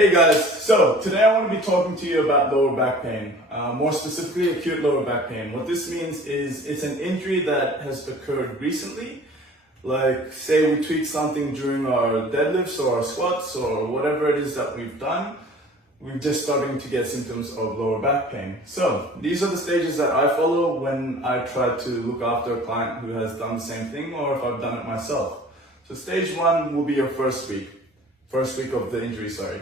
Hey guys, so today I want to be talking to you about lower back pain, more specifically acute lower back pain. What this means is it's an injury that has occurred recently, like say we tweaked something during our deadlifts or our squats or whatever it is that we've done, we're just starting to get symptoms of lower back pain. So these are the stages that I follow when I try to look after a client who has done the same thing or if I've done it myself. So stage one will be your first week of the injury,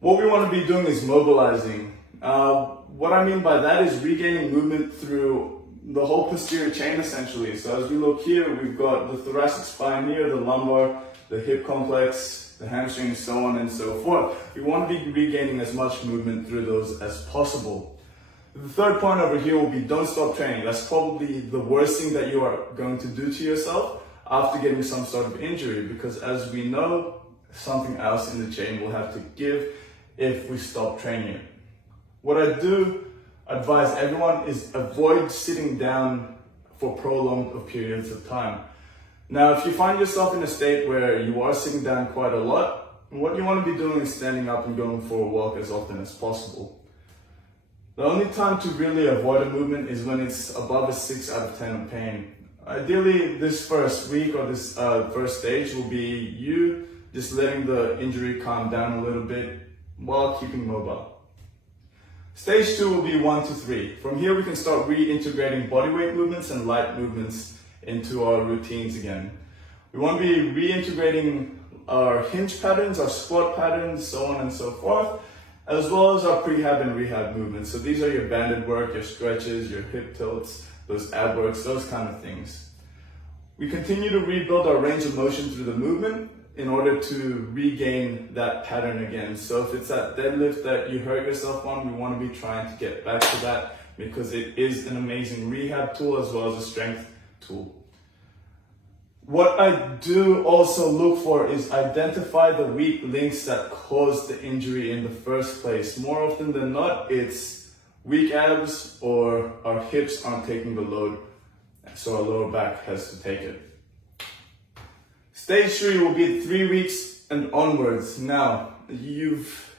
What we want to be doing is mobilizing. What I mean by that is regaining movement through the whole posterior chain essentially. So as we look here, we've got the thoracic spine here, the lumbar, the hip complex, the hamstring, so on and so forth. We want to be regaining as much movement through those as possible. The third point over here will be don't stop training. That's probably the worst thing that you are going to do to yourself after getting some sort of injury, because as we know, something else in the chain will have to give if we stop training. What I do advise everyone is avoid sitting down for prolonged periods of time. Now, if you find yourself in a state where you are sitting down quite a lot, what you want to be doing is standing up and going for a walk as often as possible. The only time to really avoid a movement is when it's above a 6 out of 10 of pain. Ideally, this first week or this first stage will be you just letting the injury calm down a little bit while keeping mobile. Stage 2 will be 1 to 3. From here we can start reintegrating bodyweight movements and light movements into our routines again. We want to be reintegrating our hinge patterns, our squat patterns, so on and so forth, as well as our prehab and rehab movements. So these are your banded work, your stretches, your hip tilts, those ab works, those kind of things. We continue to rebuild our range of motion through the movement in order to regain that pattern again. So if it's that deadlift that you hurt yourself on, we want to be trying to get back to that because it is an amazing rehab tool as well as a strength tool. What I do also look for is identify the weak links that caused the injury in the first place. More often than not, it's weak abs or our hips aren't taking the load, so our lower back has to take it. Stage 3 will be 3 weeks and onwards. Now, you've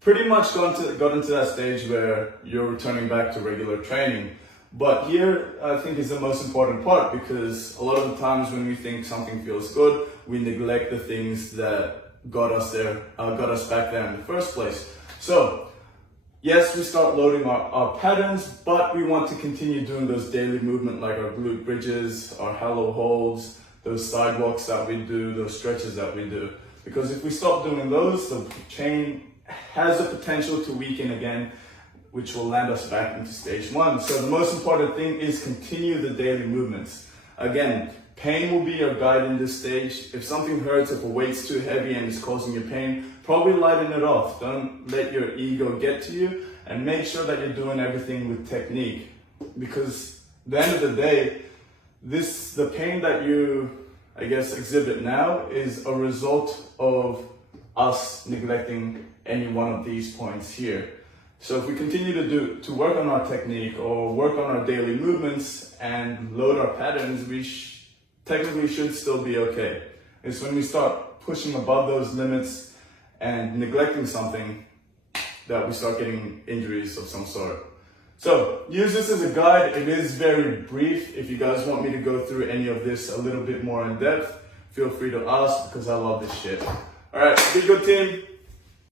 pretty much got into that stage where you're returning back to regular training. But here, I think, is the most important part, because a lot of the times when we think something feels good, we neglect the things that got us back there in the first place. So, yes, we start loading our patterns, but we want to continue doing those daily movement like our glute bridges, our hollow holds, those sidewalks that we do, those stretches that we do. Because if we stop doing those, the chain has the potential to weaken again, which will land us back into stage 1. So the most important thing is continue the daily movements. Again, pain will be your guide in this stage. If something hurts, if a weight's too heavy and is causing you pain, probably lighten it off. Don't let your ego get to you, and make sure that you're doing everything with technique. Because at the end of the day, the pain that you, exhibit now is a result of us neglecting any one of these points here. So if we continue to work on our technique or work on our daily movements and load our patterns, we technically should still be okay. It's when we start pushing above those limits and neglecting something that we start getting injuries of some sort. So use this as a guide. It is very brief. If you guys want me to go through any of this a little bit more in depth, feel free to ask, because I love this shit. All right, be good, team.